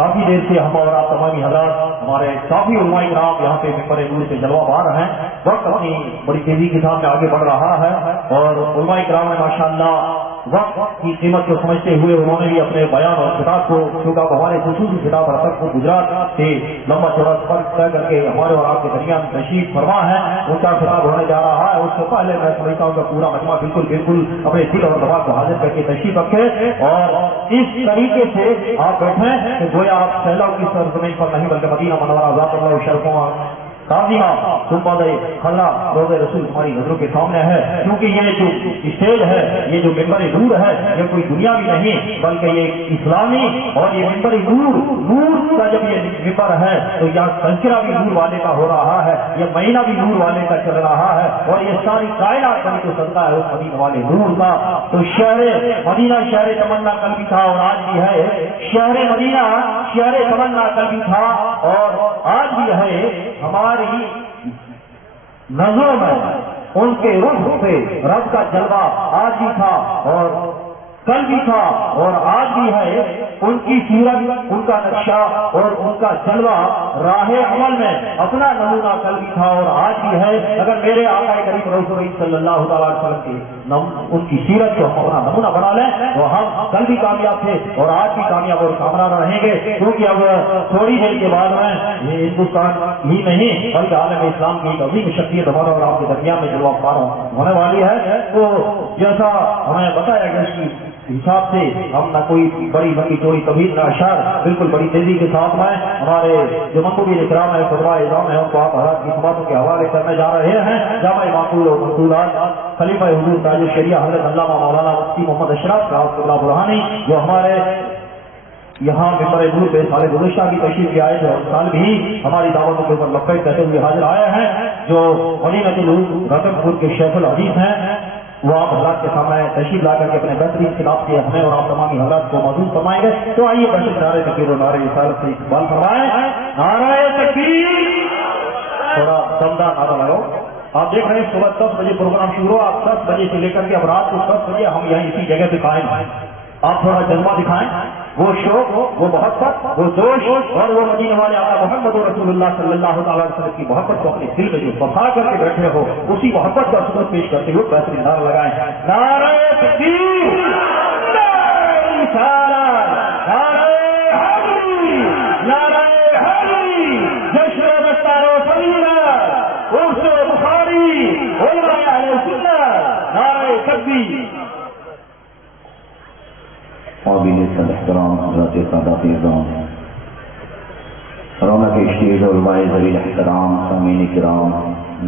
کافی دیر سے ہم اور آپ تمامی حضرات ہمارے کافی علماء کرام یہاں پہ ممبر نور سے جلوہ بار ہیں. وقت اپنی بڑی تیزی کے ساتھ آگے بڑھ رہا ہے اور علماء کرام نے ماشاءاللہ وقت کی قیمت کو سمجھتے ہوئے انہوں نے بھی اپنے بیان اور خطاب کو چونکہ ہمارے خصوصی خطاب رسد کو گجرات سے لمبا چوڑا سفر طے کر کے ہمارے اور آپ کے درمیان تشریف فرما ہے, ان کا خطاب ہونے جا رہا ہے. اس سے پہلے میں سمجھتا ہوں کہ پورا مجمع بالکل اپنے دل اور دماغ کو حاضر کر کے تشریف رکھے اور اس طریقے سے آپ بیٹھیں کہ گویا آپ سیلاب کی سرزمین پر نہیں بلکہ مدینہ منورہ ذات اللہ شرفوں تعظیمہ سنباد خلا روضہ رسول ہماری نظروں کے سامنے ہے. کیونکہ یہ جو اسٹیج ہے, یہ جو ممبر نور ہے, یہ کوئی دنیا بھی نہیں بلکہ یہ اسلامی اور یہ ممبر نور کا جب یہ ممبر ہے تو یہاں تذکرہ بھی نور والے کا ہو رہا ہے, یہ مہینہ بھی نور والے کا چل رہا ہے اور یہ ساری کائنات کا جو صدقہ ہے اس مدینہ والے نور کا. تو شہر مدینہ شہر تمنا کل بھی تھا اور آج بھی ہے, شہر مدینہ شہر تمنا کل بھی تھا اور آج بھی ہے. ہماری نظروں میں ان کے رخ پہ رب کا جلوہ آج بھی تھا اور کل بھی تھا اور آج بھی ہے. ان کی صورت, ان کا نقشہ اور ان کا جلوہ راہ عمل میں اپنا نمونہ کل بھی تھا اور آج بھی ہے. اگر میرے آقا کریم رسول صلی اللہ تعالی علیہ وسلم کی ان کی سیرت کو ہم اپنا نمونہ بنا لیں تو ہم کل بھی کامیاب تھے اور آج بھی کامیاب اور کامران رہیں گے. کیونکہ اب تھوڑی دیر کے بعد میں یہ ہندوستان ہی نہیں بلکہ عالم اسلام کی ایک عظیم شخصیت ہمارا اور آپ کے درمیان میں جلوہ افطار ہونے والی ہے. تو جیسا ہمیں بتایا گیا اس کی حساب سے ہم نہ کوئی بڑی لمبی چوڑی طویل نہ اشعار, بالکل بڑی تیزی کے ساتھ میں ہمارے جو مقبول اکرام ہے خطبہ اعظام ہے ان کو آپ حضرات کی خدماتوں کے حوالے کرنے جا رہے ہیں. جامع معقول و منقولات خلیفہ حضور تاج الشریعہ حضرت علامہ مولانا مفتی محمد اشرف رحمۃ اللہ برہانی جو ہمارے یہاں ممبر نور پہ سال گزشتہ کی تشریف لے آئے تھے اور سال بھی ہماری دعوتوں کے اوپر لبیک کہتے ہوئے حاضر آئے ہیں, جو مدینہ نور رقم پور کے شیخ الحدیث ہیں, وہ آپ حضرات کے سامنے تشریف لا کر کے اپنے بہترین خطاب سے ہمیں اور آپ تمامی حضرات کو موجود فرمائیں گے. تو آئیے بہتر نعرہ تکبیر و نعرہ رسالت سے اقبال فرمائیں. نعرہ تکبیر, تھوڑا دمدار نعرہ لگاؤ. آپ دیکھ رہے ہیں صبح 10 بجے پروگرام شروع ہوا, آپ 10 بجے سے لے کر کے اب رات کو 10 بجے ہم یہاں اسی جگہ پہ قائم ہیں. آپ تھوڑا جذبہ دکھائیں, وہ شوق, وہ محبت, وہ جوش اور وہ مدینے والے آقا محمد رسول اللہ صلی اللہ تعالی وسلم کی محبت کو اپنے دل میں جو بسا کر کے بیٹھے ہو اسی محبت کا صورت پیش کرتے ہوئے بہترین نعرہ لگائیں. نعرہ تکبیر, نعرہ رسالت, نعرہ حیدری, نعرہ حیدری, جشن و دستار و فضیلت, عرس و بخاری, علماء اہل سنت, نعرہ تکبیر. قابل صد احترام حضرات سادات اعظام, رونق اسٹیج علماء ذوی احترام, سامعین کرام,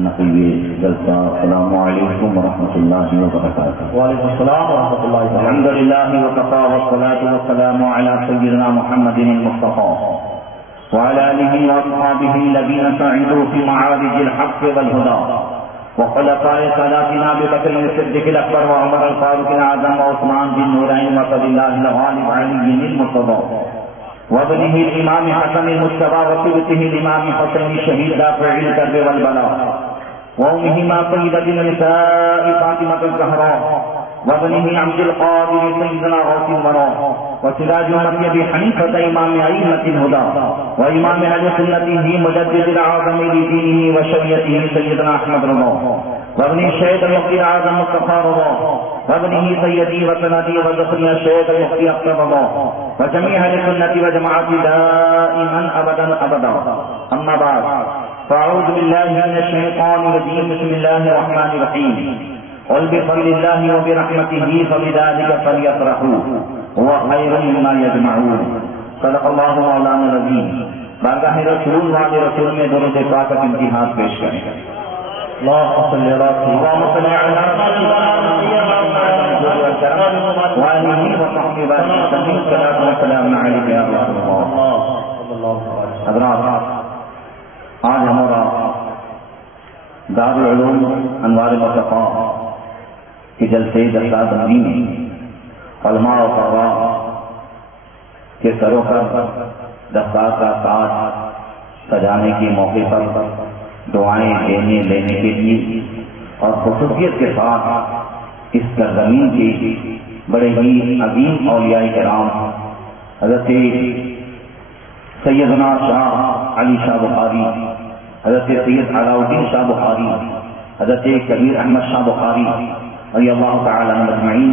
نقیب جلسہ, السلام علیکم ورحمۃ اللہ وبرکاتہ. وعلیکم السلام ورحمۃ اللہ وبرکاتہ. الحمد للہ وکفیٰ والصلاۃ والسلام علی سیدنا محمد المصطفیٰ وعلی آلہ واصحابہ الذین سعدوا فی معارج الحق والہدی وخلفاء ساداتنا ابی بکر الصدیق الاکبر وعمر الفاروق الاعظم وعثمان ذی النورین وصلی اللہ الغالب علی المرتضی وابنہ الامام حسن المجتبی وصبتہ الامام حسین شہید دافع الکرب والبلاء وامہما سیدۃ النساء فاطمۃ الزہراء وابنہ عبد القادر سیدنا غوث الورا وسراج امتی ابی حنیفۃ امام ائمۃ الہدی وامام اہل سنتہ مجدد الاعظم لدینہ وشریعتہ سیدنا احمد رضا وابن الشیخ المفتی الاعظم مصطفیٰ رضا وابنہ سیدی وسندی وذخری الشیخ المفتی اختر رضا وجمیع اہل سنت وجماعت دائما ابدا ابدا. اما بعد فاعوذ باللہ من الشیطان الرجیم, بسم اللہ الرحمن الرحیم. قل بفضل اللہ وبرحمتہ فبذلک فلیفرحوا هو خیر مما یجمعون. صدق اللہ مولانا العظیم. بارگاہ رسول والے رسول میں درود پاک کا امتحان پیش کریں. اللهم صل على حضرات, آج ہمارا دارالعلوم انوار مصطفیٰ کی جلسے دستار بندی میں علماء و قراء کے سروں پر دستار کا تاج سجانے کے موقع پر دعائیں دینے لینے کے لیے اور خصوصیت کے ساتھ اس سرزمین کے بڑے ہی عظیم اولیاء کرام حضرت سیدنا شاہ علی شاہ بخاری، حضرت سید علاؤالدین شاہ بخاری، حضرت کبیر احمد شاہ بخاری رضی اللہ تعالی عنہ مجمعین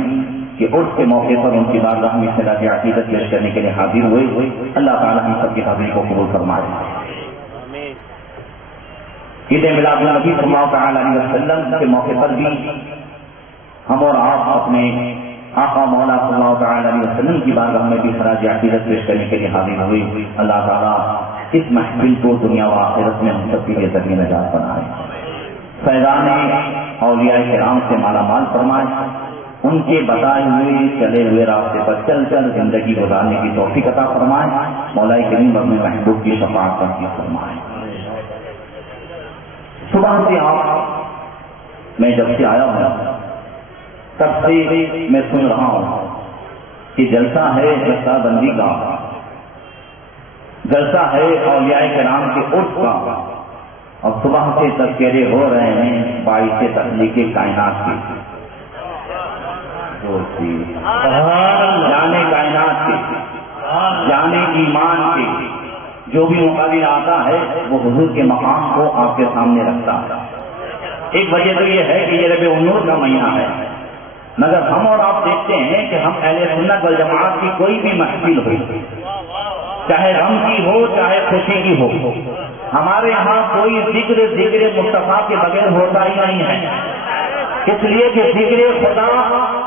کہ عرس کے موقع پر ان کی بارگاہ میں خراج عقیدت پیش کرنے کے لیے حاضر ہوئے. اللہ تعالی ہم سب کی حاضری کو قبول فرمائے. عید میلاد النبی صلی اللہ تعالی علیہ وسلم کے موقع پر بھی ہم اور آپ اپنے آقا مولا صلی اللہ تعالی علیہ وسلم کی بارگاہ میں بھی خراج عقیدت پیش کرنے کے لیے حاضر ہوئے. اللہ تعالیٰ اس محفل کو دنیا و آخرت میں ہم سب کے لیے ذریعہ نجات بنائے، فیضان اولیاء کرام سے مالا مال فرمائے، ان کے بتائے ہوئے چلے ہوئے راستے پر چل چل زندگی گزارنے کی توفیق عطا فرمائے. مولا کریم اپنے محبوب کی شفاعت نصیب فرمائے. صبح سے آپ میں جب سے آیا ہوں تب سے میں سن رہا ہوں کہ جلسہ ہے جلسہ بندی کا، جلسہ ہے اولیاء کرام کے عرس کا، اور صبح سے تذکرے ہو رہے ہیں باعث تخلیق کائنات کے، جانے کائنات کے، جانے ایمان کے. جو بھی مقابل آتا ہے وہ حضور کے مقام کو آپ کے سامنے رکھتا ہے. ایک وجہ تو یہ ہے کہ یہ ربیع النور کا مہینہ ہے، مگر ہم اور آپ دیکھتے ہیں کہ ہم اہل سنت والجماعت کی کوئی بھی محفل ہو، چاہے غم کی ہو چاہے خوشی کی ہو، ہمارے یہاں کوئی ذکر مصطفیٰ کے بغیر ہوتا ہی نہیں ہے. اس لیے کہ ذکر خدا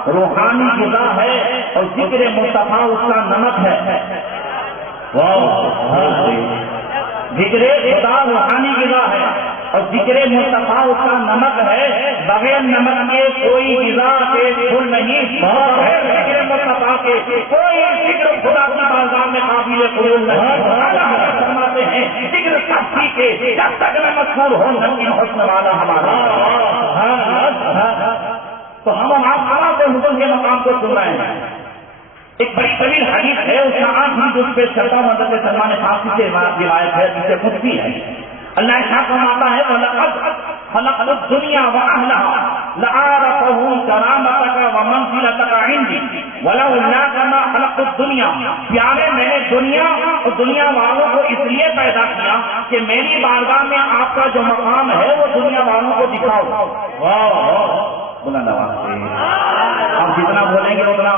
روحانی غذا ہے اور ذکر مصطفیٰ اس کا نمک ہے. ذکر خدا روحانی غذا ہے اور ذکر مصطفیٰ اس کا نمک ہے. بغیر نمک کے کوئی غذا کے پھول نہیں، بغیر ذکر مصطفیٰ کے کوئی ذکر خدا کی بارگاہ میں قابل قبول نہیں. فرماتے ہیں ذکر سختی کے جب تک میں مشہور ہوں نمکین حسن والا ہمارا. تو ہم آپ کو حضور کے مقام کو سن رہے ہیں. ایک بڑی طویل حدیث ہے، اس کا آخری جز پیش کرتا ہوں. حضرت سلمان فارسی سے روایت ہے جسے قدسی ہے. اللہ ارشاد فرماتا ہے وَلَقَدْ خَلَقْتُ الدُّنْيَا وَأَهْلَهَا لَأَعْرَفَهُمْ كَرَامَتَكَ وَمَنْزِلَتَكَ عِنْدِي وَلَوْلَاكَ مَا خَلَقْتُ الدُّنْيَا. پیارے میں نے دنیا اور دنیا والوں کو اس لیے پیدا کیا کہ میری بارگاہ میں آپ کا جو مقام ہے وہ دنیا والوں کو دکھاؤ. بلند آواز سے آپ جتنا بولیں گے اتنا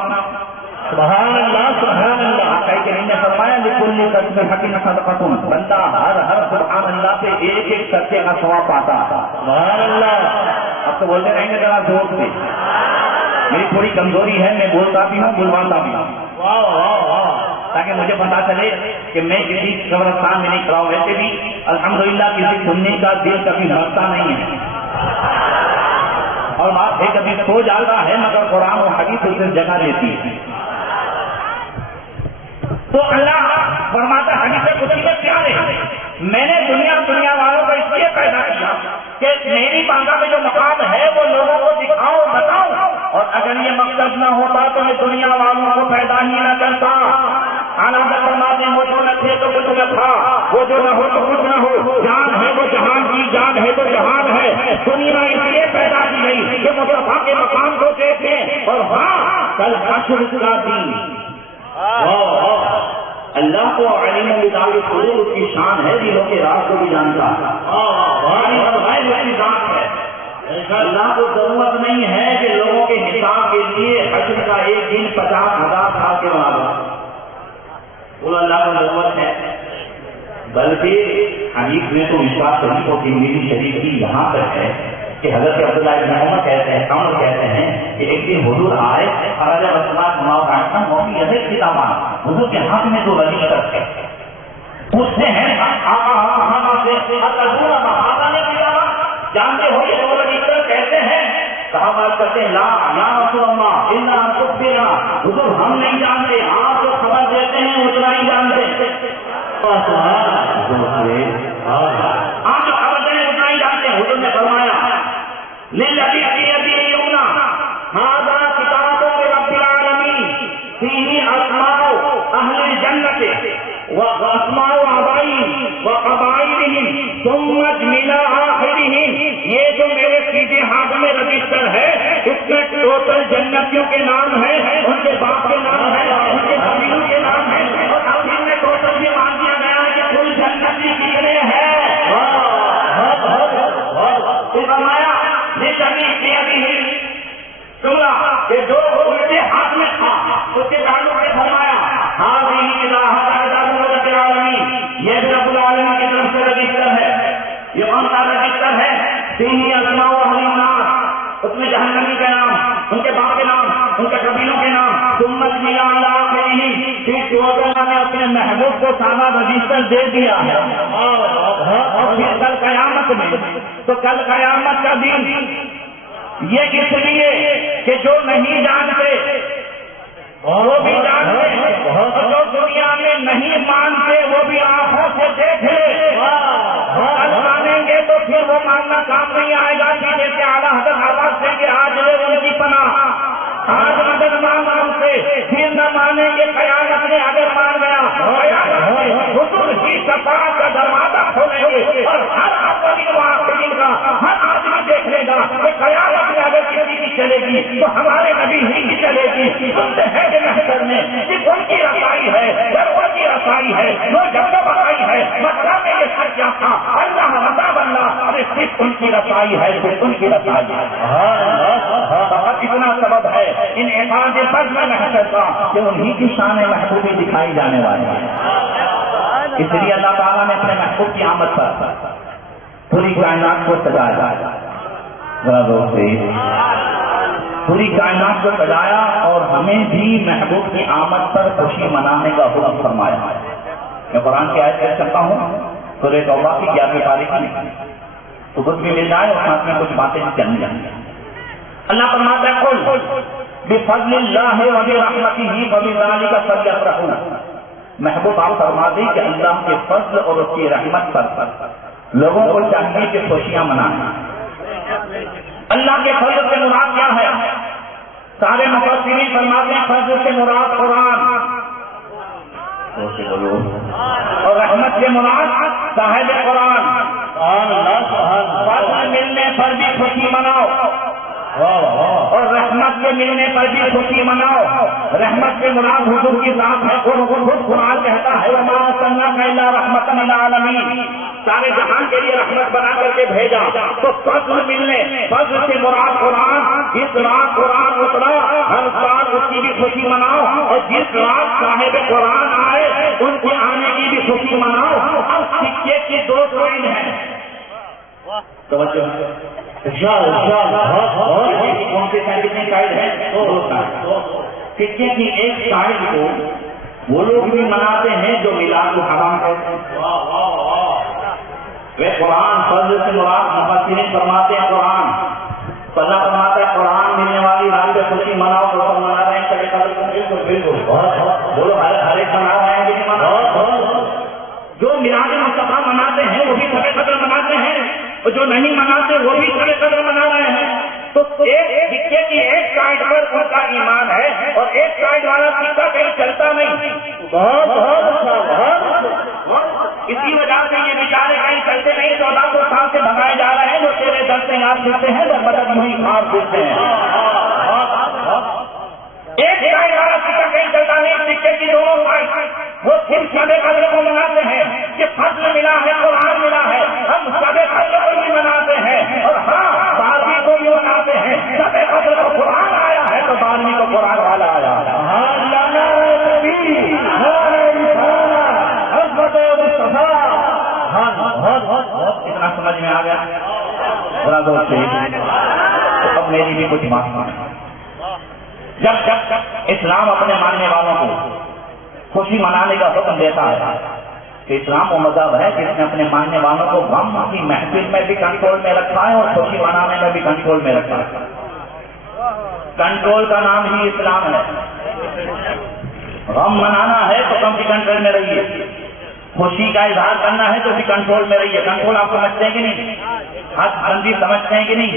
سبحان اللہ سبحان اللہ. آقا کریم نے فرمایا لِكُلِّ تَسْبِحَةٍ صَدَقَةٌ. بندہ ہر سبحان اللہ پہ ایک ایک صدقے کا ثواب پاتا. سبحان اللہ. اب تو بولتے رہیں گے ذرا زور سے، میری تھوڑی کمزوری ہے، میں بولتا بھی ہوں بلواتا بھی ہوں، تاکہ مجھے پتا چلے کہ میں کسی قبرستان میں نہیں کھڑا ہوں. ویسے بھی الحمدللہ کسی سننے کا دل کبھی مرتا نہیں ہے، اور بات ہے کبھی سو جاتا ہے مگر قرآن و حدیث اسے جگہ دیتی ہے. تو اللہ فرماتا حدیث قدسی میں کیا ہے، میں نے دنیا والوں کو اس لیے پیدا کیا کہ میری بارگاہ میں جو مقام ہے وہ لوگوں کو دکھاؤ بتاؤ. اور اگر یہ مقصد نہ ہوتا تو میں دنیا والوں کو پیدا ہی نہ کرتا. فرماتے وہ جو نہ تھے تو کچھ نہ تھا، وہ جو نہ ہو تو کچھ نہ ہو. جان ہے وہ جہان کی، جان ہے تو جہان ہے. دنیا اس لیے پیدا کی گئی کہ مصطفیٰ کے مقام کو دیکھیں. اور ہاں کل حشر کا دن اللہ کو علم بذات الصدور اس کی شان ہے، دلوں کے راز کو بھی جانتا ہے. اللہ کو ضرورت نہیں ہے کہ لوگوں کے حساب کے لیے حشر کا ایک دن 50,000 سال کے برابر. وہ اللہ کو ضرورت ہے، بلکہ حدیث میں تو مشکات شریف اور ترمذی شریف کی یہاں پر ہے کہ حضرت عبداللہ بن عمر کہتے ہیں، عمر کہتے ہیں کہ ایک دن حضور آئے اور جب اسلام موقع یہ کتاباں حضور کے ہاتھ میں تو رضی شرط ہے. پوچھتے ہیں جانتے ہو یہ دو رضی شرط کہتے ہیں؟ صحابہ کرتے ہیں لا یا رسول اللہ الا ان تخبرنا. حضور ہم نہیں جانتے، آپ جو خبر دیتے ہیں اتنا ہی جانتے. آپ جو خبر دیں اتنا ہی جانتے ہیں. حضور نے فرمایا للذی بیدہ الیمنی ھذا کتاب رب العالمین فیہ اسماء اہل الجنۃ واسماء آبائہم وقبائلہم ثم اجملا آخرہم. یہ جو میرے سیدھے ہاتھ میں رجسٹر ہے اس میں ٹوٹل جنتیوں کے نام ہے، ان کے باپ کے نام ہے، ان کے قبیلوں کے نام ہے، اور آخر میں ٹوٹل یہ مان دیا گیا الذي بيده جملہ کہ جو ان کے ہاتھ میں تھا اس کے تعلق سے فرمایا هذه الہۃ رب العالمین، یہ بھی رب العالمین کی طرف سے رجسٹر ہے، یہ کون سا رجسٹر ہے؟ فیہ اسماء اہل النار، اس میں جہنمی کے نام، ان کے باپ کے نام، ان کے قبیلوں کے نام، ثم اسماء اللہ آخرہ، پھر اللہ نے اپنے محبوب کو سارا رجسٹر دے دیا ہے، اور پھر کل قیامت میں، تو کل قیامت کا دن یہ اس لیے کہ جو نہیں جانتے وہ بھی جانتے، اور جو دنیا میں نہیں مانتے وہ بھی آنکھوں سے دیکھ لے، کل مانیں گے تو پھر وہ ماننا کام نہیں آئے گا کہ جیسے اعلیٰ حضرت آواز دیں گے آج لے ان کی پناہ، آج مدد مانگ ہم سے، پھر نہ مانیں گے قیامت میں اگر مان گیا حضور کی شفاعت کا دروازہ کھولیں گے، اور ہر اولین و آخرین کا ہر آدمی دیکھ لے گا کہ قیامت میں اگر کسی کی چلے گی تو ہمارے نبی ہی کی چلے گی، سنتے ہیں کہ محشر میں صرف ان کی رسائی ہے، صرف ان کی رسائی ہے، جو جب آئی ہے مکہ میں یہ سچ کیا تھا اللہ رضا اللہ، ارے صرف ان کی رسائی ہے، صرف ان کی رسائی ہے، اتنا سبب ہے ان عباد فرض میں محشر کا کہ انہی کی شان محبوبی دکھائی جانے والی ہے، اس لیے اللہ تعالیٰ نے اپنے محبوب کی آمد پر پوری کائنات کو سجایا، پوری کائنات کو سجایا اور ہمیں بھی محبوب کی آمد پر خوشی منانے کا حکم فرمایا ہے۔ میں قرآن کی آیت کہہ سکتا ہوں سورہ توبہ کی 11ویں پارہ کی، تو کچھ بھی مل جائے اور ساتھ میں کچھ باتیں چلنی جائیں۔ اللہ فرماتا ہے قل بفضل اللہ وبرحمتہ فبذلک فلیفرحوا، محبوب آپ فرما دیں کہ اللہ کے فضل اور اس کی رحمت پر لوگوں کو چاہیے کہ خوشیاں منائیں۔ اللہ کے فضل سے مراد کیا ہے؟ سارے مفسرین فرماتے ہیں فضل سے مراد قرآن، اور رحمت سے مراد صاحب قرآن۔ فضل ملنے پر بھی خوشی مناؤ اور رحمت کے ملنے پر بھی خوشی مناؤ۔ رحمت کے مراد حضور کی ذات ہے، اور خود قرآن کہتا ہے وما ارسلناک الا رحمۃ للعالمین، سارے جہان کے لیے رحمت بنا کر کے بھیجا۔ تو فضل ملنے، فضل سے مراد قرآن، جس رات قرآن اترا ہر سال اس کی بھی خوشی مناؤ، اور جس رات صاحب قرآن آئے ان کے آنے کی بھی خوشی مناؤ۔ اب سکے کی دو سائڈ ہیں، توجہ کون سی سائڈ کتنی سائڈ ہے؟ دو سائڈ۔ سکے کی ایک سائڈ کو وہ لوگ بھی مناتے ہیں جو میلاد الحرام کرتے ہیں، وہ قرآن فضل سے مراد مفسرین فرماتے ہیں قرآن، اللہ فرماتا ہے قرآن ملنے والی رات پہ خوشی مناؤ، اور منا رہے ہیں بالکل بولو ہر ایک منا رہے ہیں لیکن مناؤ۔ جو میلاد مصطفیٰ مناتے ہیں وہ بھی شب قدر مناتے ہیں، اور جو نہیں مناتے وہ بھی شب قدر منا رہے ہیں۔ تو ایک سکے کی ایک سائڈ پر ان کا ایمان ہے، اور ایک سائڈ والا سکہ کہیں چلتا نہیں۔ اسی وجہ سے یہ بیچارے کہیں چلتے نہیں، 1400 سال سے بھگائے جا رہے ہیں، جو تیرے در سے یاد کرتے ہیں وہ مدد نہیں خواب دیتے ہیں۔ ایک سائڈ والا سکہ کہیں چلتا نہیں، سکے کی دونوں سائڈ وہ صرف شب قدر کو مناتے ہیں کہ فضل ملا ہے، قرآن ملا ہے، ہم شب قدر کو بھی مناتے ہیں، اور ہاں 12ویں کو بھی مناتے ہیں۔ شب قدر کو قرآن آیا ہے تو 12ویں کو قرآن والا آیا ہے۔ اتنا سمجھ میں آ گیا؟ تو اب میری بھی کچھ بات سنیں۔ جب اسلام اپنے ماننے والوں کو خوشی منانے کا حکم دیتا ہے کہ اسلام وہ مذہب ہے جس نے اپنے ماننے والوں کو غم کی محفل میں بھی کنٹرول میں رکھا ہے اور خوشی منانے میں بھی کنٹرول میں رکھا ہے۔ کنٹرول کا نام ہی اسلام ہے۔ غم منانا ہے تو کم بھی کنٹرول میں رہیے، خوشی کا اظہار کرنا ہے تو بھی کنٹرول میں رہیے۔ کنٹرول آپ سمجھتے ہیں کہ نہیں؟ حد بندی سمجھتے ہیں کہ نہیں؟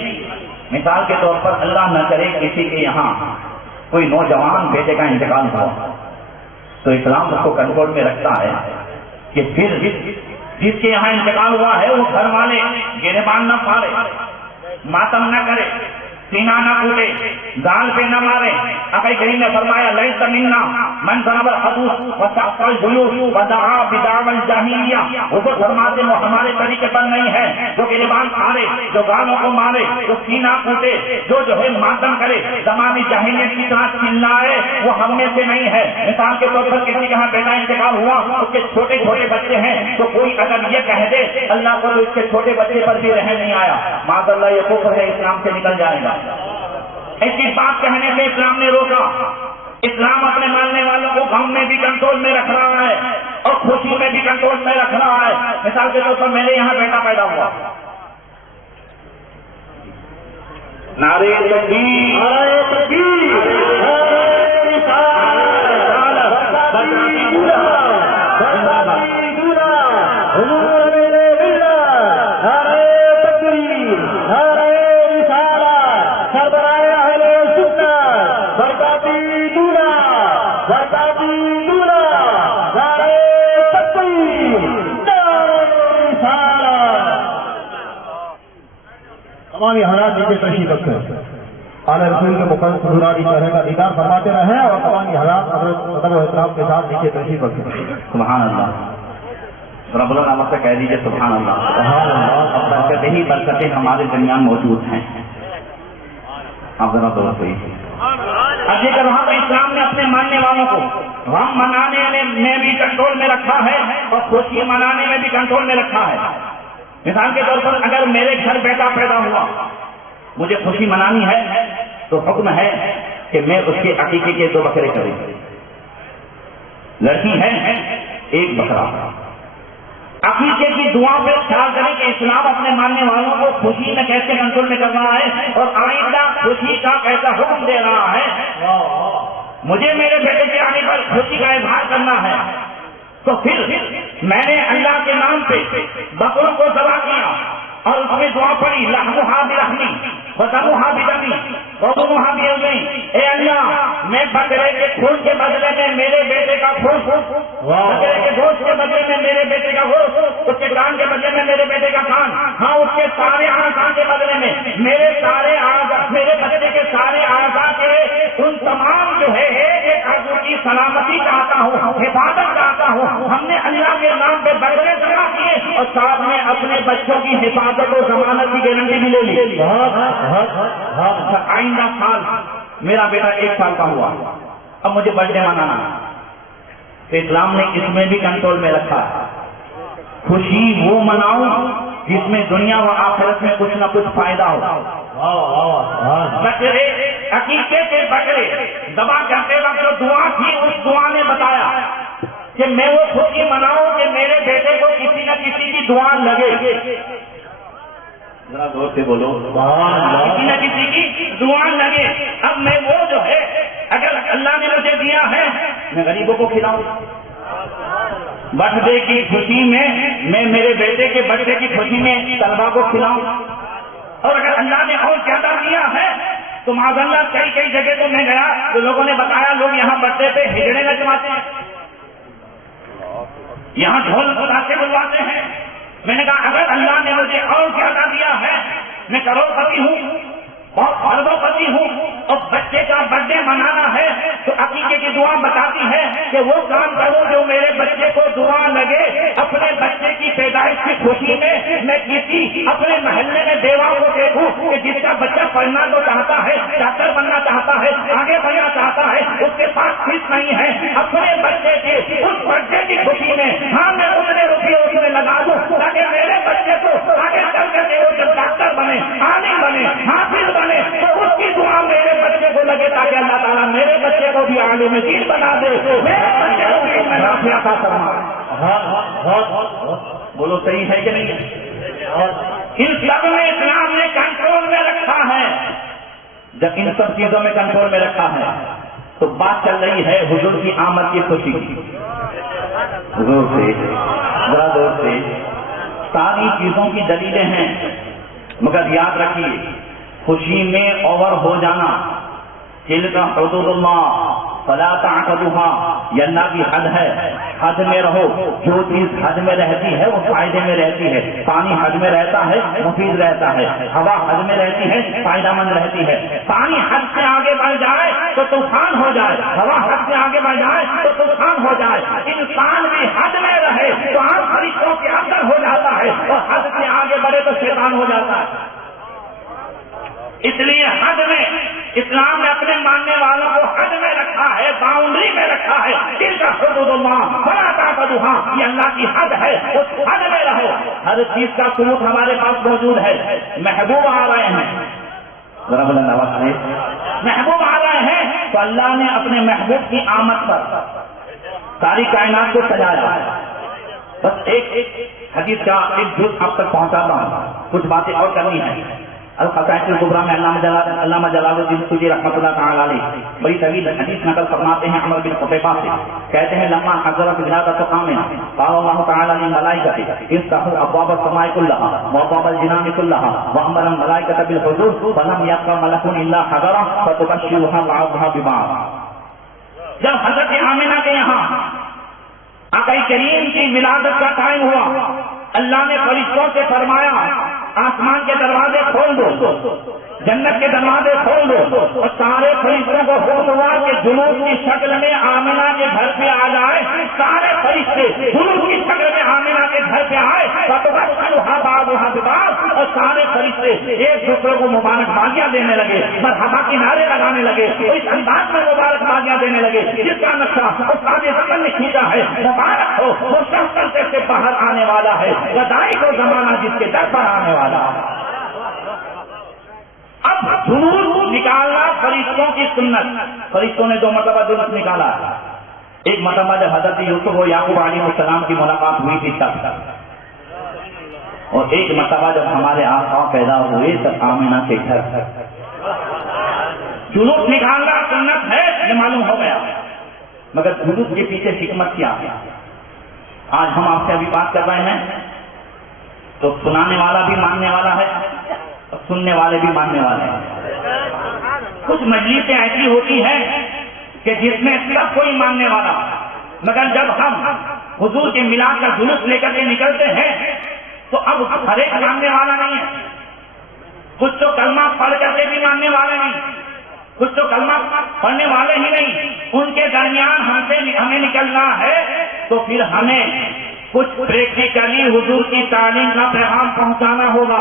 مثال کے طور پر اللہ نہ کرے کسی کے یہاں کوئی نوجوان بیٹے کا انتقال ہوا تو اسلام اس کو کنٹرول میں رکھتا ہے کہ پھر جس کے یہاں انتقال ہوا ہے وہ گھر والے گریبان نہ پھاڑے، ماتم نہ کرے، سینہ نہ کوٹے، گال پہ نہ مارے۔ آقا کریم نے فرمایا لیس منا من ضرب الحدود وسقط الجيوش ودعا بدعوى الجاہلیہ. حضور فرماتے وہ ہمارے طریقے پر نہیں ہے جو گریبان مارے، جو گالوں کو مارے، جو سینہ کوٹے، جو ہے ماتم کرے، زمانے جاہلیت کی طرح چلائے، وہ ہم میں سے نہیں ہے. مثال کے طور پر کسی کے یہاں بیٹا انتقال ہوا، اس کے چھوٹے چھوٹے بچے ہیں، تو کوئی اگر یہ کہہ دے اللہ کو تو اس کے چھوٹے بچے پر بھی رحم نہیں آیا، معاذ اللہ یہ کفر ہے، اسلام سے نکل جائے گا. ایسی بات کہنے سے اسلام نے روکا. اسلام اپنے ماننے والوں کو غم میں بھی کنٹرول میں رکھ رہا ہے اور خوشی میں بھی کنٹرول میں رکھ رہا ہے. مثال کے طور پر میرے یہاں بیٹا پیدا ہوا، نعرے تکبیر، نعرے تکبیر، تمام حالات نیچے تشریف رکھتے ہیں. اعلیٰ رسول کے مقدس حضورات چہرے کا دیدار فرماتے رہیں اور تمام حالات ادب و احترام کے ساتھ نیچے تشریف رکھتے ہیں. سبحان اللہ. رب العالمین سے کہہ دیجیے سبحان اللہ. سبحان اللہ. اب برکتیں ہی برکتیں ہمارے درمیان موجود ہیں. آپ ذرا دور سے اب یہ وہاں پہ اسلام نے اپنے ماننے والوں کو غم منانے میں بھی کنٹرول میں رکھا ہے اور خوشی منانے میں بھی کنٹرول میں رکھا ہے. مثال کے طور پر اگر میرے گھر بیٹا پیدا ہوا، مجھے خوشی منانی ہے تو حکم ہے کہ میں اس کے عقیقے کے 2 بکرے کروں. لڑکی ہے 1 بکرا. عقیقے کی دعا پہ خیال کریں کہ اسلام اپنے ماننے والوں کو خوشی میں کیسے کنٹرول میں کر رہا ہے اور آئندہ خوشی کا کیسا حکم دے رہا ہے. مجھے میرے بیٹے کے آنے پر خوشی کا اظہار کرنا ہے تو پھر میں نے اللہ کے نام پہ بکروں کو ذبح کیا اور اس میں دعا پڑی لحمھا برحمی ودمھا بدمی وعظمھا بعظمی. اے اللہ میں بکرے کے خون کے بدلے میں میرے بیٹے کا خون، بکرے کے گوشت کے بدلے میں میرے بیٹے کا گوشت، اس کے کان کے بدلے میں میرے بیٹے کا کان، ہاں اس کے سارے اعضاء کے بدلے میں میرے سارے اعضاء، میرے بچے کے سارے اعضاء کے ان تمام جو ہے ایک عضو کی سلامتی چاہتا ہوں، حفاظت چاہتا ہوں. ہم نے اللہ کے نام پہ بکرے ذبح کیے اور ساتھ میں اپنے بچوں کی حفاظت اور ضمانت کی گارنٹی بھی لے لی. آئندہ سال میرا بیٹا 1 سال کا ہوا، اب مجھے برتھ ڈے منانا تو اسلام نے اس میں بھی کنٹرول میں رکھا. خوشی وہ مناؤں جس میں دنیا و آخرت میں کچھ نہ کچھ فائدہ ہو. بکرے عقیقے کے بکرے ذبح کرتے وقت جو دعا تھی اس دعا نے بتایا کہ میں وہ خوشی مناؤں کہ میرے بیٹے کو کسی نہ کسی کی دعا لگے. ذرا زور سے بولو، کسی نہ کسی کی دعا لگے. اب میں وہ جو ہے اگر اللہ نے مجھے دیا ہے میں غریبوں کو کھلاؤں. برتھ ڈے کی خوشی میں میرے بیٹے کے برتھ ڈے کی خوشی میں طلبا کو کھلاؤں. اور اگر اللہ نے اور زیادہ دیا ہے تو معاذ اللہ کئی جگہ تو میں گیا تو لوگوں نے بتایا لوگ یہاں برتھ ڈے پہ ہجڑے نچواتے ہیں، یہاں ڈھول بجاتے بلواتے ہیں. میں نے کہا اگر اللہ نے مجھے اور زیادہ دیا ہے، میں کروڑپتی ہوں، بہت اربوپتی ہوں اور بچے کا برتھ ڈے منانا ہے تو عقیقے کی دعا بتاتی ہے کہ وہ کام کروں جو میرے بچے کو دعا لگے. اپنے بچے کی پیدائش کی خوشی میں کسی اپنے محلے میں بیواؤں کو دیکھوں کہ جس کا بچہ پڑھنا تو چاہتا ہے، ڈاکٹر بننا چاہتا ہے، آگے بڑھنا چاہتا ہے، اس کے پاس فیس نہیں ہے، اپنے بچے کے اس برتھ ڈے کی خوشی میں ہاں میں اتنے روپئے اس میں لگا دوں تاکہ میرے بچے کو آگے چل کر کے وہ جب ڈاکٹر بنے، عالم بنے، حافظ بنے تو اس کی دعا میرے بچے کو لگے تاکہ اللہ تعالیٰ میرے بچے کو بھی عالم دین بنا دے، میرے بچے کو بھی میں نافع عطا فرمائے. بولو صحیح ہے کہ نہیں؟ ان سب میں اسلام نے کنٹرول میں رکھا ہے. جب ان سب چیزوں میں کنٹرول میں رکھا ہے تو بات چل رہی ہے حضور کی آمد کی خوشی. زور سے ذرا زور سے. ساری چیزوں کی دلیلیں ہیں مگر یاد رکھیے خوشی میں اوور ہو جانا، تلک حدود اللہ فلا تعتدوها، یہ اللہ کی حد ہے، حد میں رہو. جو چیز حد میں رہتی ہے وہ فائدے میں رہتی ہے. پانی حد میں رہتا ہے مفید رہتا ہے، ہوا حد میں رہتی ہے فائدہ مند رہتی ہے. پانی حد سے آگے بڑھ جائے تو طوفان ہو جائے، ہوا حد سے آگے بڑھ جائے تو طوفان ہو جائے. انسان بھی حد میں رہے تو عام فرشتوں کے اندر ہو جاتا ہے، اور حد سے آگے بڑھے تو شیطان ہو جاتا ہے. اس لیے حد میں اسلام نے اپنے ماننے والوں کو حد میں رکھا ہے، باؤنڈری میں رکھا ہے. دل کا حدود اللہ بڑا تعبدوہاں، یہ اللہ کی حد ہے، اس حد میں رہو. ہر چیز کا ثبوت ہمارے پاس موجود ہے. محبوب آ رہے ہیں، محبوب آ رہے ہیں تو اللہ نے اپنے محبوب کی آمد پر ساری کائنات کو سجایا. بس ایک حدیث کا ایک جز آپ تک پہنچاتا ہوں، کچھ باتیں اور کرنی ہے. القصائد الکبریٰ میں علامہ جلال الدین سیوطی رحمۃ اللہ تعالی علیہ بڑی طویل حدیث نقل فرماتے ہیں عمر بن قتیبہ سے. کہتے ہیں لما حضرت ولادت قامنا قال اللہ تعالی للملائکۃ افتحوا ابواب السماء كلها وابواب الجنان كلها وامر الملائکۃ بالحضور فلم يبق ملك الا حضر فتبشرها بعضها ببعض. جب حضرت آمنہ کے یہاں آقا کریم کی ولادت کا ٹائم ہوا، اللہ نے فرشتوں سے فرمایا آسمان کے دروازے کھول دو، جنت کے دروازے کھول دو، اور سارے فرشتوں کو حکم ہوا کہ جنوب کی شکل میں آمنہ کے گھر پہ آ جائے. سارے فرشتے جنوب کی شکل میں آمنہ کے گھر پہ آئے، اور سارے فرشتے ایک دوسرے کو مبارکبادیاں دینے لگے، مرحبا کے نعرے لگانے لگے، اس انداز میں مبارکبادیاں دینے لگے جس کا نقشہ استاد زمن نے کھینچا ہے. مبارک ہو وہ شخص سے باہر آنے والا ہے، گدائی کو زمانہ جس کے در پر آنے والا ہے. اب جلوس نکالنا فرشتوں کی سنت. فرشتوں نے 2 مرتبہ جلوس نکالا. ایک مرتبہ جب حضرت یوسف و یعقوب علیہ السلام کی ملاقات ہوئی تھی تب، اور ایک مرتبہ جب ہمارے آقا پیدا ہوئے تب آمنہ کے گھر. جلوس نکالنا سنت ہے یہ معلوم ہو گیا، مگر جلوس کے پیچھے حکمت کیا ہے؟ آج ہم آپ سے ابھی بات کر رہے ہیں تو سنانے والا بھی ماننے والا ہے اور سننے والے بھی ماننے والے ہیں. کچھ مجلسیں ایسی ہوتی ہیں کہ جس میں سب کوئی ماننے والا، مگر جب ہم حضور کے میلاد کا جلوس لے کر کے نکلتے ہیں تو اب ہر ایک ماننے والا نہیں ہے. کچھ تو کلمہ پڑھ کر کے بھی ماننے والے نہیں، کچھ تو کلمہ پڑھنے والے ہی نہیں. ان کے درمیان ہمیں نکلنا ہے تو پھر ہمیں کچھ پریکٹیکلی حضور کی تعلیم کا پیغام پہنچانا ہوگا.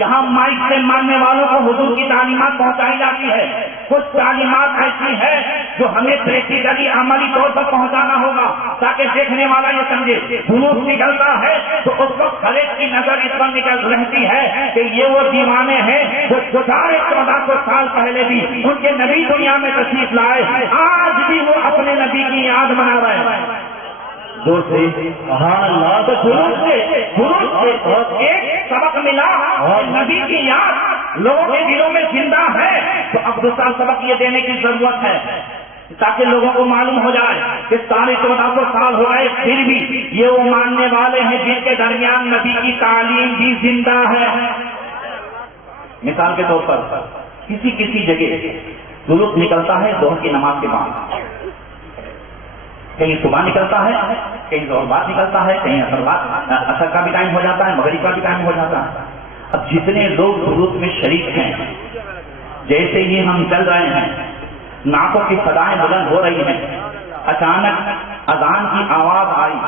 یہاں مائک سے ماننے والوں کو حضور کی تعلیمات پہنچائی جاتی ہے. کچھ تعلیمات ایسی ہے جو ہمیں پریکٹیکلی عملی طور پر پہنچانا ہوگا تاکہ دیکھنے والا یہ سمجھے. جلوس نکلتا ہے تو اس وقت ہر ایک کی نظر اس پر نکل رہتی ہے کہ یہ وہ دیوانے ہیں جو 1400 سال پہلے بھی ان کے نبی دنیا میں تشریف لائے، آج بھی وہ اپنے نبی کی یاد منا رہے ہیں. تو جلوس سے ایک سبق ملا اور نبی کی یاد لوگوں کے دلوں میں زندہ ہے. تو اب دوسرا سبق یہ دینے کی ضرورت ہے تاکہ لوگوں کو معلوم ہو جائے کہ 1400 سال ہو گئے پھر بھی یہ وہ ماننے والے ہیں جن کے درمیان نبی کی تعلیم بھی زندہ ہے. مثال کے طور پر کسی جگہ جلوس نکلتا ہے ظہر کی نماز کے بعد، کہیں صبح نکلتا ہے، کہیں ظہر بعد نکلتا ہے، کہیں عصر کا بھی ٹائم ہو جاتا ہے، مغرب کا بھی ٹائم ہو جاتا ہے. اب جتنے لوگ جلوس میں شریک ہیں، جیسے ہی ہم چل رہے ہیں نعتوں کی صدائیں بلند ہو رہی ہیں، اچانک اذان کی آواز آئی.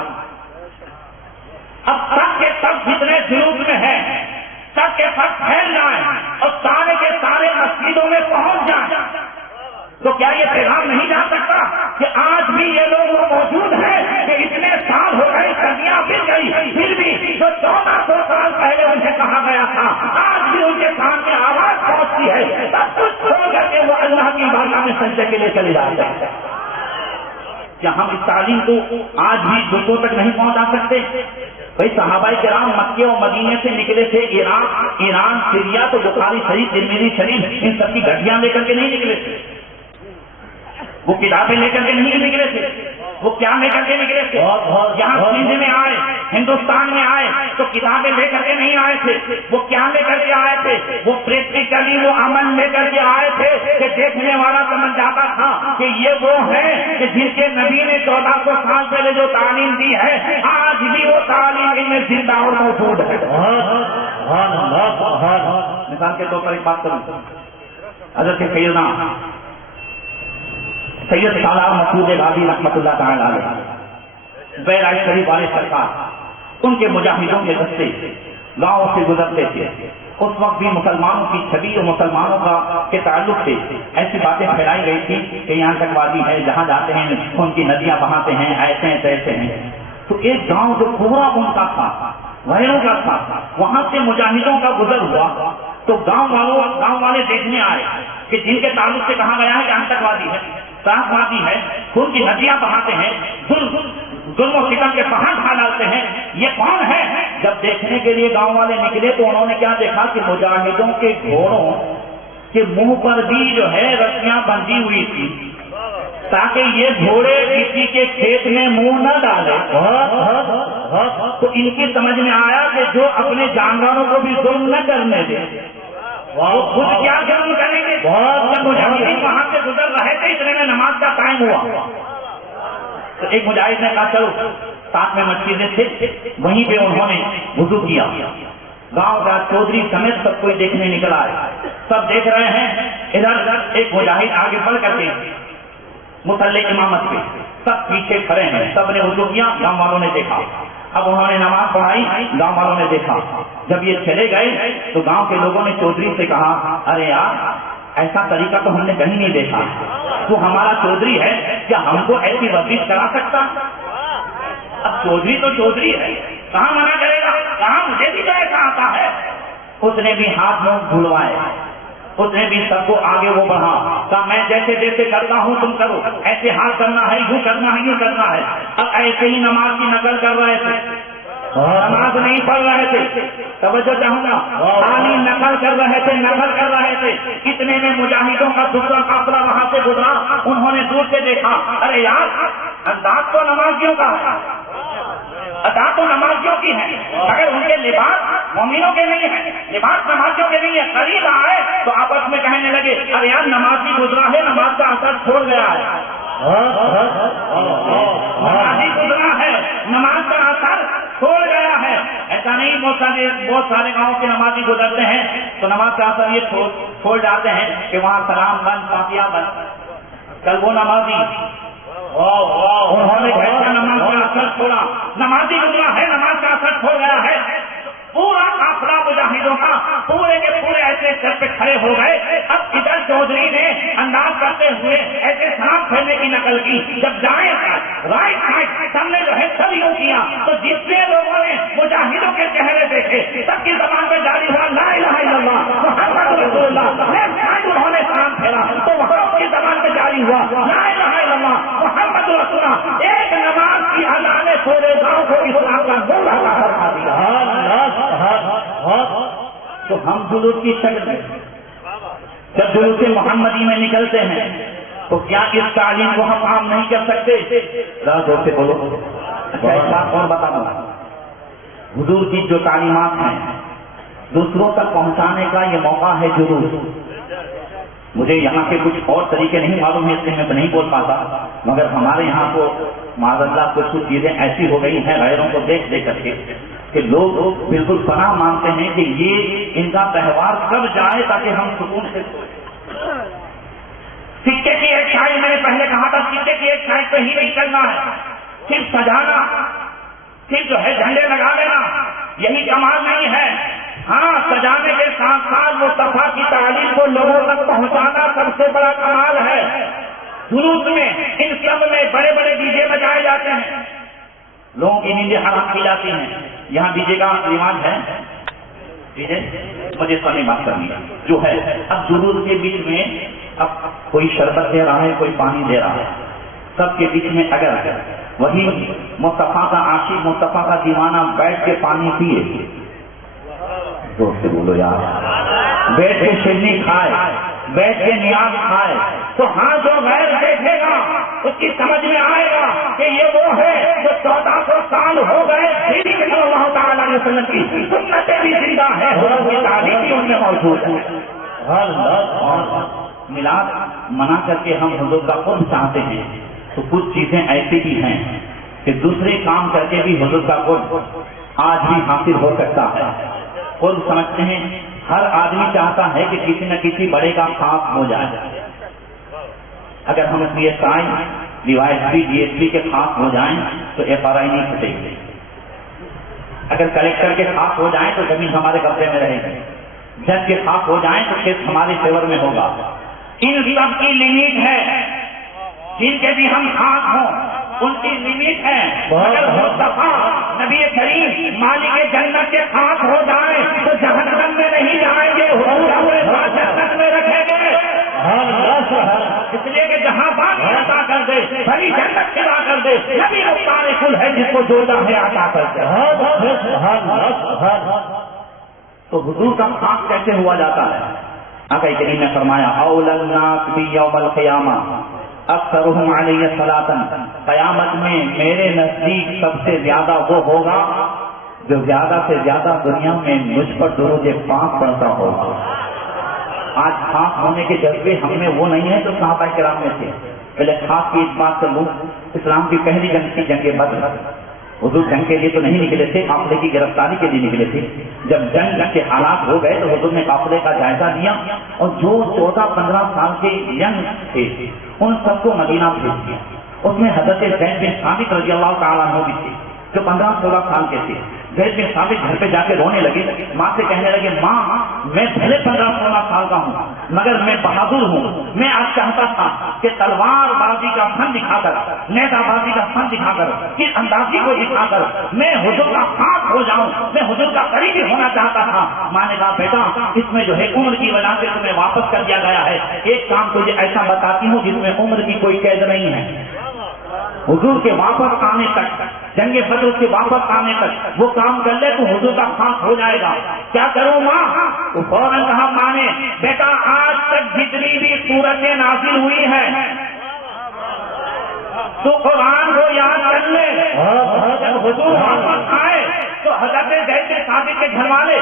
اب سب کے سب جتنے جلوس میں ہیں سب کے سب پھیل جائیں اور سارے کے سارے مسجدوں میں پہنچ جائیں. تو کیا یہ پیغام نہیں جا سکتا کہ آج بھی یہ لوگ موجود ہیں کہ اتنے سال ہو گئے، صدیاں بیت گئی، پھر بھی جو 1400 سال پہلے انہیں کہا گیا تھا آج بھی ان کے سامنے آواز پہنچتی ہے. سب کچھ چھوڑ کر کے وہ اللہ کی بارگاہ میں سجدے کے لیے چلے جاتے ہیں. کیا ہم اس تعلیم کو آج بھی دوسروں تک نہیں پہنچا سکتے؟ بھائی صحابہ کرام مکے اور مدینے سے نکلے تھے، ایران سیریا تو بخاری شریف ترمذی شریف ان سب کی گھڑیاں لے کر کے نہیں نکلے تھے، وہ کتابیں لے کر کے نہیں نکلے تھے، وہ کیا لے کر کے نکلے تھے. یہاں سندھ میں آئے، ہندوستان میں آئے تو کتابیں لے کر کے نہیں آئے تھے، وہ کیا لے کر کے آئے تھے؟ وہ پریکٹیکلی وہ عمل لے کر کے آئے تھے کہ دیکھنے والا سمجھ جاتا تھا کہ یہ وہ ہیں کہ جن کے نبی نے 1400 سال پہلے جو تعلیم دی ہے آج بھی وہ تعلیم ان میں زندہ اور موجود ہے۔ مثال کے طور پر ایک بات کروں، حضرت سیدنا سید سالار مسعود غازی رحمۃ اللہ تعالی علیہ بیرائے شریف والے سرکار، ان کے مجاہدوں کے دستے گاؤں سے گزرتے تھے، اس وقت بھی مسلمانوں کی چھوی اور مسلمانوں کا کے تعلق سے ایسی باتیں پھیلائی گئی تھی کہ یہاں تک وادی ہے، جہاں جاتے ہیں ان کی ندیاں بہاتے ہیں، ایسے ہیں تیسے ہیں۔ تو ایک گاؤں جو پورا ان کا تھا، غیروں کا تھا، وہاں سے مجاہدوں کا گزر ہوا تو گاؤں والے دیکھنے آئے کہ جن کے تعلق سے کہا گیا ہے کہ یہاں تک وادی ہے، صاف وادی ہے، خون کی ندیاں بہاتے ہیں، ظلم و ستم کے پہاڑ ڈھا ڈالتے ہیں، یہ کون ہے؟ جب دیکھنے کے لیے گاؤں والے نکلے تو انہوں نے کیا دیکھا کہ مجاہدوں کے گھوڑوں کے منہ پر بھی جو ہے رسیاں بندھی ہوئی تھی تاکہ یہ گھوڑے کسی کے کھیت میں منہ نہ ڈالے۔ تو ان کی سمجھ میں آیا کہ جو اپنے جانوروں کو بھی ظلم نہ کرنے دے وہ خود کیا ظلم کریں گے۔ جب مجاہدین وہاں سے گزر رہے تھے اتنے میں نماز کا ٹائم ہوا تو ایک مجاہد نے کہا چلو، ساتھ میں مسجدیں تھے، وہیں پہ انہوں نے وضو کیا، گاؤں کا چودھری سمیت سب کوئی دیکھنے نکل آئے، سب دیکھ رہے ہیں، ادھر ایک مجاہد آگے بڑھ کر کے مصلی امامت پہ، سب پیچھے کھڑے ہیں، سب نے وضو کیا، گاؤں والوں نے دیکھا، اب انہوں نے نماز پڑھائی، گاؤں والوں نے دیکھا، جب یہ چلے گئے تو گاؤں کے لوگوں نے چودھری سے کہا ارے یار ایسا طریقہ تو ہم نے کہیں نہیں دیکھا، تو ہمارا چودھری ہے کیا ہم کو ایسی ورزش کرا سکتا؟ اب چودھری تو چودھری ہے، کہاں منع کرے گا، کہاں مجھے بھی تو ایسا آتا ہے۔ اس نے بھی ہاتھ منہ دھلوائے، اس نے بھی سب کو آگے وہ بڑھا، کہا میں جیسے جیسے کرتا ہوں تم کرو، ایسے ہاتھ کرنا ہے، یوں کرنا ہے، یوں کرنا ہے۔ اب ایسے ہی نماز کی نقل کر رہے تھے، نماز نہیں پڑھ رہے تھے، توجہ چاہوں گا، خالی نقل کر رہے تھے، اتنے میں مجاہدوں کا دوسرا قافلہ وہاں سے گزرا، انہوں نے دور سے دیکھا، ارے یار انداز تو نمازیوں کا ہے، ادا تو نمازیوں کی ہے، اگر ان کے لباس مومنوں کے نہیں ہیں، لباس نمازیوں کے نہیں ہے، قریب آئے تو آپس میں کہنے لگے ارے یار نمازی گزرا ہے، نماز کا اثر چھوڑ گیا ہے، نمازی گزرا ہے، نماز کا اثر چھوڑ گیا ہے۔ ایسا نہیں، بہت سارے گاؤں کے نمازی گزرتے ہیں تو نماز کا اثر یہ چھوڑ جاتے ہیں کہ وہاں سلام بند، فاتحہ بند۔ کل وہ نمازی انہوں نے نماز کا اثر چھوڑا، نمازی گزرا ہے، نماز کا اثر چھوڑ گیا ہے، پورا قافلہ مجاہدوں کا پورے کے پورے ایسے سر پہ کھڑے ہو گئے۔ اب ادھر چودھری نے انداز کرتے ہوئے ایسے سلام پھیرنے کی نقل کی، جب جائیں رائٹ سائڈ سب نے جو ہے سب یوں کیا تو جتنے لوگوں نے مجاہدوں کے چہرے دیکھے سب کی زبان پہ جاری ہوا لا الہ الا اللہ محمد رسول اللہ۔ انہوں نے سلام پھیرا تو وہاں کی زبان پہ جاری ہوا لا الہ الا اللہ محمد رسول اللہ۔ ایک نماز کی اذان نے پورے گاؤں کو اسلام کا نور عطا فرما دیا۔ تو ہم جلوس کی شکل میں جب جلوس محمدی میں نکلتے ہیں تو کیا اس تعلیم کو ہم عام نہیں کر سکتے؟ زور سے بولو۔ اچھا ایک بات اور بتا دوں، حضور کی جو تعلیمات ہیں دوسروں تک پہنچانے کا یہ موقع ہے جلوس۔ مجھے یہاں کے کچھ اور طریقے نہیں معلوم ہے، اس لیے میں نہیں بول پاتا، مگر ہمارے یہاں کو معاذ اللہ کچھ چیزیں ایسی ہو گئی ہیں غیروں کو دیکھ کر کے کہ لوگ بالکل پناہ مانتے ہیں کہ یہ ان کا تہوار کب جائے تاکہ ہم سکون سے سوئیں۔ سکے کی ایک سائڈ میں نے پہلے کہا تھا، سکے کی ایک سائڈ پہ ہی نہیں چلنا ہے، صرف سجانا، صرف جو ہے جھنڈے لگا لینا یہی کمال نہیں ہے۔ ہاں سجانے کے ساتھ ساتھ مصطفیٰ کی تعلیم کو لوگوں تک پہنچانا سب سے بڑا کمال ہے۔ جلوس میں ان سب میں بڑے بڑے ڈی جے بجائے جاتے ہیں، لوگوں کی نیندیں حرام کی جاتی ہیں۔ یہاں ڈی جے کا رواج ہے، ڈی جے مجھے سامنے بات کرنی ہے جو ہے۔ اب جلوس کے بیچ میں اب کوئی شربت دے رہا ہے، کوئی پانی دے رہا ہے، سب کے بیچ میں اگر وہی مصطفیٰ کا عاشق، مصطفیٰ کا دیوانہ بیٹھ کے پانی پیے، زور سے بولو یار، بیٹھ کے شیرنی کھائے، بیٹھ کے نیاز کھائے، تو ہاں جو غیر دیکھے گا اس کی سمجھ میں آئے گا کہ یہ وہ ہے جو 1400 سال ہو گئے علیہ وسلم کی سنتیں بھی زندہ ہے، حضور کی تعلیم بھی ان میں موجود ہے۔ میلاد منا کر کے ہم حضور کا قرب چاہتے ہیں تو کچھ چیزیں ایسی بھی ہیں کہ دوسرے کام کر کے بھی حضور کا قرب آج بھی حاصل ہو سکتا ہے۔ قرب سمجھتے ہیں ہر آدمی چاہتا ہے کہ کسی نہ کسی بڑے کا خاص ہو جائے۔ اگر ہم PSI DYSP DSP کے خاص ہو جائیں تو FRI نہیں پھٹے گی، اگر کلیکٹر کے خاص ہو جائیں تو زمین ہمارے قبضے میں رہے گی، جج کے خاص ہو جائیں تو کیس ہمارے فیور میں ہوگا۔ ان سب کی لمٹ ہے، جن کے بھی ہم خاص ہوں ان کی لمٹ ہے۔ اگر مصطفیٰ نبی کریم مالک جنت کے خاص ہو جائیں تو جہنم میں نہیں جائیں گے، حضور اپنے ساتھ جنت میں رکھیں گے۔ اس لیے کہ جہاں باقی عطا کر دے بھلی جنت عطا کر دے، نبی مختار کل ہے جس کو جو چاہے عطا کر دے۔ تو حضور کا خاص کیسے ہوا جاتا ہے؟ آقا کریم نے فرمایا اول الناس بیوم القیامہ اکثرهم علیہ صلاۃ، قیامت میں میرے نزدیک سب سے زیادہ وہ ہوگا جو زیادہ سے زیادہ دنیا میں مجھ پر درود پاک پڑھتا ہوگا۔ آج خاص ہونے کے جذبے ہم میں وہ نہیں ہے جو صحابہ کرام میں تھے۔ پہلے خاص کی اس بات کر لوں، اسلام کی پہلی جنگ تھی جنگ بدر۔ حضور جنگ کے لیے تو نہیں نکلے تھے، قافلے کی گرفتاری کے لیے نکلے تھے۔ جب جنگ کے حالات ہو گئے تو حضور نے قافلے کا جائزہ لیا اور جو 14-15 سال کے ینگ تھے ان سب کو مدینہ بھیج دیا۔ اس میں حضرت زید بن ثابت رضی اللہ تعالیٰ عنہ بھی تھے جو 15-16 سال کے تھے۔ زید بن ثابت گھر پہ جا کے رونے لگے، ماں سے کہنے لگے ماں میں بھلے 15-16 سال کا ہوں مگر میں بہادر ہوں، میں آج چاہتا تھا کہ تلوار بازی کا فن دکھا کر، نیزہ بازی کا فن دکھا کر، کس اندازی کو دکھا کر میں حضور کا خاص ہو جاؤں، میں حضور کا قریبی ہونا چاہتا تھا۔ ماں نے کہا بیٹا اس میں جو ہے عمر کی وجہ سے تمہیں واپس کر دیا گیا ہے، ایک کام تجھے ایسا بتاتی ہوں جس میں عمر کی کوئی قید نہیں ہے۔ حضور کے واپس آنے تک، جنگ بدر کے واپس آنے تک وہ کام کر لے تو حضور کا خاص ہو جائے گا۔ کیا کروں ماں؟ تو فوراً کہا ماں نے بیٹا آج تک جتنی بھی سورتیں نازل ہوئی ہیں تو قرآن کو یاد کر لے۔ جب حضور واپس آئے تو حضرت زید بن ثابت کے گھر والے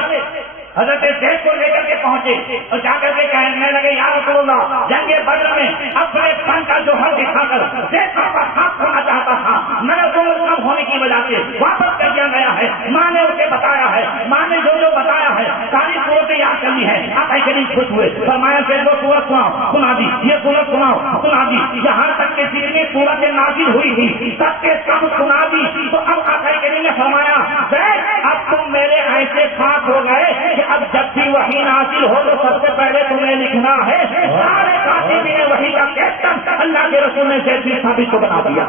حضرت زید کو لے کر کے پہنچے اور جا کر کے کہنے لگے یا رسول اللہ جنگ بدر میں اپنے فن کا جوہر دکھا کر زید کا خاص ہونا چاہتا تھا مگر عمر کم ہونے کی وجہ سے واپس کر دیا گیا ہے۔ ماں نے اسے بتایا ہے، ماں نے جو بتایا ہے ساری صورتیں یاد کرنی ہے۔ آپ کریم خوش ہوئے، فرمایا زید کو سورت سناؤ، سنا دی، یہ سورت سناؤ، سنا دی، یہاں تک کہ جتنی صورتیں نازل ہوئی تھی سب کے سب سنا دی۔ تو اب آپ کریم نے فرمایا زید اب تم میرے ایسے خاص ہو گئے کہ اب جب بھی وحی نازل ہو تو سب سے پہلے تمہیں لکھنا ہے۔ سارے کاتبین وحی کا کیپٹن اللہ کے رسول نے زید بن ثابت کو بنا دیا۔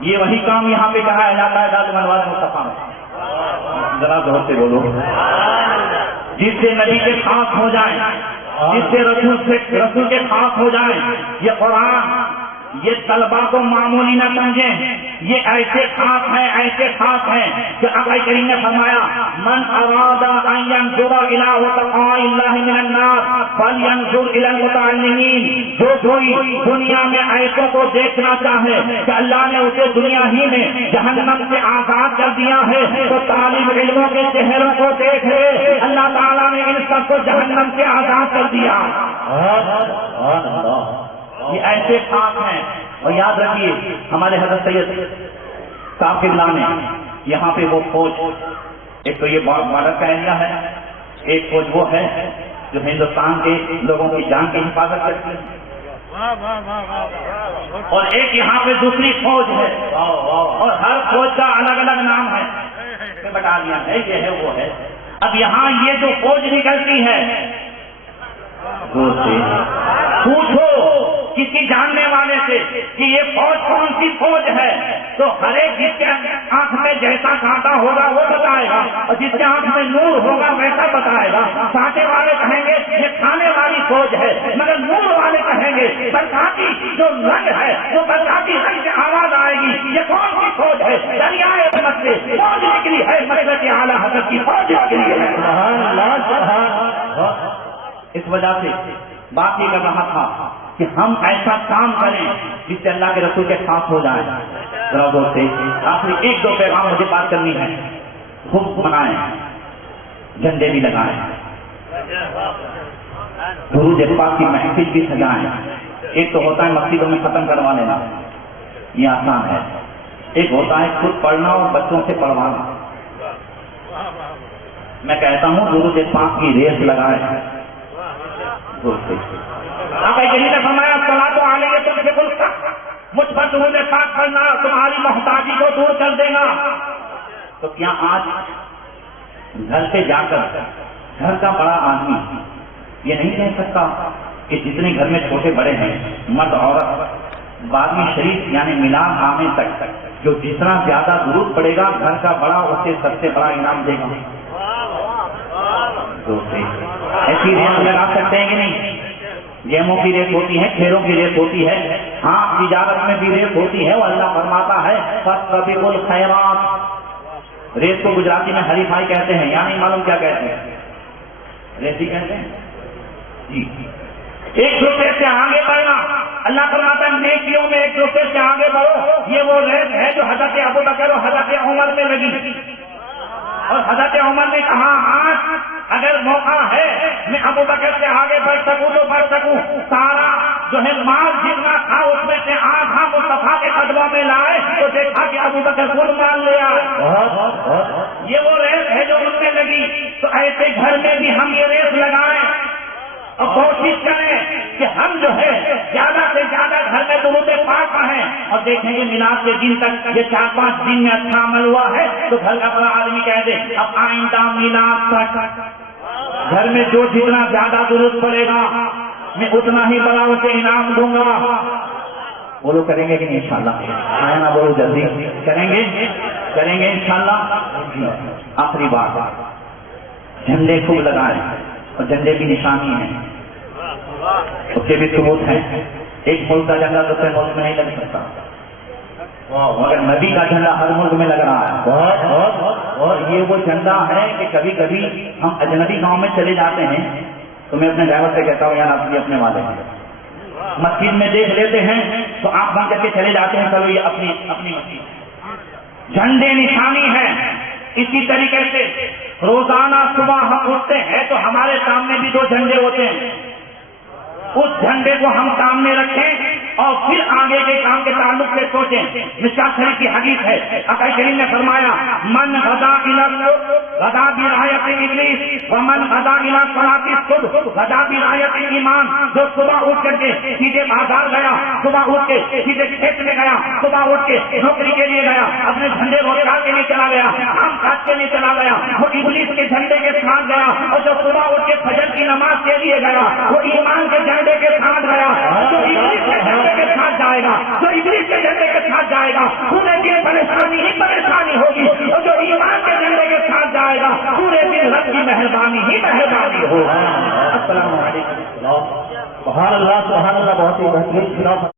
یہ وہی کام یہاں پہ کہا جاتا ہے داد منواز مصطفیٰ میں، ذرا زور سے بولو، جس سے نبی کے خاص ہو جائیں، جس سے رسول کے خاص ہو جائیں۔ یہ قرآن یہ طلبا کو معمولی نہ سمجھیں، یہ ایسے خاص ہیں، ایسے خاص ہیں کہ آقا کریم نے فرمایا من اراد ان ينظر الى وتقاء الله من النار فلينظر الى المتعلمين۔ جو کوئی دنیا میں ایسوں کو دیکھنا چاہے کہ اللہ نے اسے دنیا ہی میں جہنم سے آزاد کر دیا ہے تو طالب علموں کے چہروں کو دیکھ لے، اللہ تعالیٰ نے ان سب کو جہنم سے آزاد کر دیا۔ یہ ایسے خاص ہیں۔ اور یاد رکھیے ہمارے حضرت سید صاحب قبلہ نے یہاں پہ وہ فوج، ایک تو یہ بارڈر کا ایریا ہے، ایک فوج وہ ہے جو ہندوستان کے لوگوں کی جان کی حفاظت کرتی ہے، اور ایک یہاں پہ دوسری فوج ہے، اور ہر فوج کا الگ الگ نام ہے، بٹالین ہے، یہ ہے وہ ہے۔ اب یہاں یہ جو فوج نکلتی ہے پوچھو کسی جاننے والے سے کہ یہ فوج کون سی فوج ہے تو ہر ایک جس کے آنکھ میں جیسا کانٹا ہوگا وہ بتائے گا، اور جس کے آنکھ میں نور ہوگا ویسا بتائے گا۔ کانٹے والے کہیں گے یہ کھانے والی فوج ہے، مگر نور والے کہیں گے برساتی جو رنگ ہے وہ برساتی رنگ سے آواز آئے گی، یہ کون سی فوج ہے؟ دریائے احمد سے فوج نکلی ہے، مدرسے اعلیٰ حضرت کی فوج نکلی ہے۔ اس وجہ سے بات یہ کر رہا تھا کہ ہم ایسا کام کریں جس سے اللہ کے رسول کے خاص ہو جائیں۔ ذرا دور سے آخری ایک دو پیغام مجھے بات کرنی ہے. خوب منائیں, جھنڈے بھی لگائیں, درود پاک کی محفل بھی سجائیں. ایک تو ہوتا ہے مسجدوں میں ختم کروا لینا, یہ آسان ہے. ایک ہوتا ہے خود پڑھنا اور بچوں سے پڑھوانا. میں کہتا ہوں درود پاک کی ریس لگائیں. آپ نے فرمایا الصلاۃ علیہ تنفق الفقر, مجھ پر درود پاک پڑھنا تمہاری محتاجی کو دور کر دے گا. تو کیا آج گھر سے جا کر گھر کا بڑا آدمی یہ نہیں کہہ سکتا کہ جتنے گھر میں چھوٹے بڑے ہیں, مرد عورت, بادمی شریف یعنی میلاد عامر تک جو جتنا زیادہ درود پڑے گا گھر کا بڑا اسے سب سے بڑا انعام دے گا. ایسی ریس لگا سکتے ہیں کہ نہیں؟ گیموں کی ریس ہوتی ہے, کھیلوں کی ریس ہوتی ہے, ہاں تجارت میں بھی ریس ہوتی ہے. وہ اللہ فرماتا ہے فاستبقوا الخیرات. ریس کو گجراتی میں حریفائی کہتے ہیں, یا نہیں معلوم کیا کہتے ہیں؟ ریس ہی کہتے ہیں جی. ایک دوسرے سے آگے بڑھنا, اللہ فرماتا ہے نیکیوں میں ایک دوسرے سے آگے بڑھو. یہ وہ ریس ہے جو حضرت ابوبکر اور حضرت عمر میں لگی. اور حضرت عمر نے کہا آج اگر موقع ہے میں ابوبکر سے آگے بڑھ سکوں تو بڑھ سکوں. سارا جو ہے مال جتنا تھا اس میں سے آدھا مصطفیٰ کے قدموں میں لائے تو دیکھا کہ ابوبکر خود مال لے آئے. یہ وہ ریس ہے جو ان میں لگی. تو ایسے گھر میں بھی ہم یہ ریس لگائیں اور کوشش کریں کہ ہم جو ہے زیادہ سے زیادہ گھر میں درود پاک پڑھیں. اور دیکھیں گے میلاد کے دن تک یہ 4-5 دن میں اچھا عمل ہوا ہے تو گھر کا بڑا آدمی کہہ دے اب آئندہ میلاد تک گھر میں جو جتنا زیادہ درود پڑے گا میں اتنا ہی بڑا اسے انعام دوں گا. بولو کریں گے کہ نہیں انشاءاللہ؟ آیا نا بولو جلدی. کریں گے انشاءاللہ. آخری بات, جھنڈے خوب لگائیں اور جھنڈے کی نشانی ہے, اس کے بھی ثبوت ہیں. ایک ملک کا جھنڈا دوسرے ملک میں نہیں لگ سکتا, مگر نبی کا جھنڈا ہر ملک میں لگ رہا ہے. اور یہ وہ جھنڈا ہے کہ کبھی کبھی ہم اجنبی گاؤں میں چلے جاتے ہیں تو میں اپنے ڈرائیور سے کہتا ہوں یار آپ یہ اپنے والے ہیں, مسجد میں دیکھ لیتے ہیں تو آپ بند کر کے چلے جاتے ہیں, چلو یہ اپنی مسجد. جھنڈے نشانی ہے. اسی طریقے سے روزانہ صبح ہم اٹھتے ہیں تو ہمارے سامنے بھی 2 جھنڈے ہوتے ہیں. اس جھنڈے کو ہم سامنے رکھیں اور پھر آگے کے کام کے تعلق سے سوچیں. مشکات شریف کی حدیث ہے, آقا کریم نے فرمایا من غدا غدا برایت ابلیس ومن غدا الى صلاۃ الصبح غدا برایت ایمان. جو صبح اٹھ کر کے سیدھے بازار گیا, صبح اٹھ کے سیدھے کھیت میں گیا, صبح اٹھ کے نوکری کے لیے گیا, اپنے جھنڈے روزگار کے لیے چلا گیا, کام کاج کے لیے چلا گیا, وہ ابلیس کے جھنڈے کے ساتھ گیا. اور جو صبح اٹھ کے فجر کی نماز کے لیے گیا وہ ایمان کے جھنڈے کے ساتھ گیا. جو ابلیس کے جھنڈے کے ساتھ جائے گا, جو ابلیس کے جھنڈے کے ساتھ جائے گا پورے دن پریشانی ہی پریشانی ہوگی. اور جو ایمان کے جھنڈے کے ساتھ جائے گا پورے دن رب کی مہربانی ہی مہربانی ہوگی. السلام علیکم. سبحان اللہ, بہت ہی بہترین.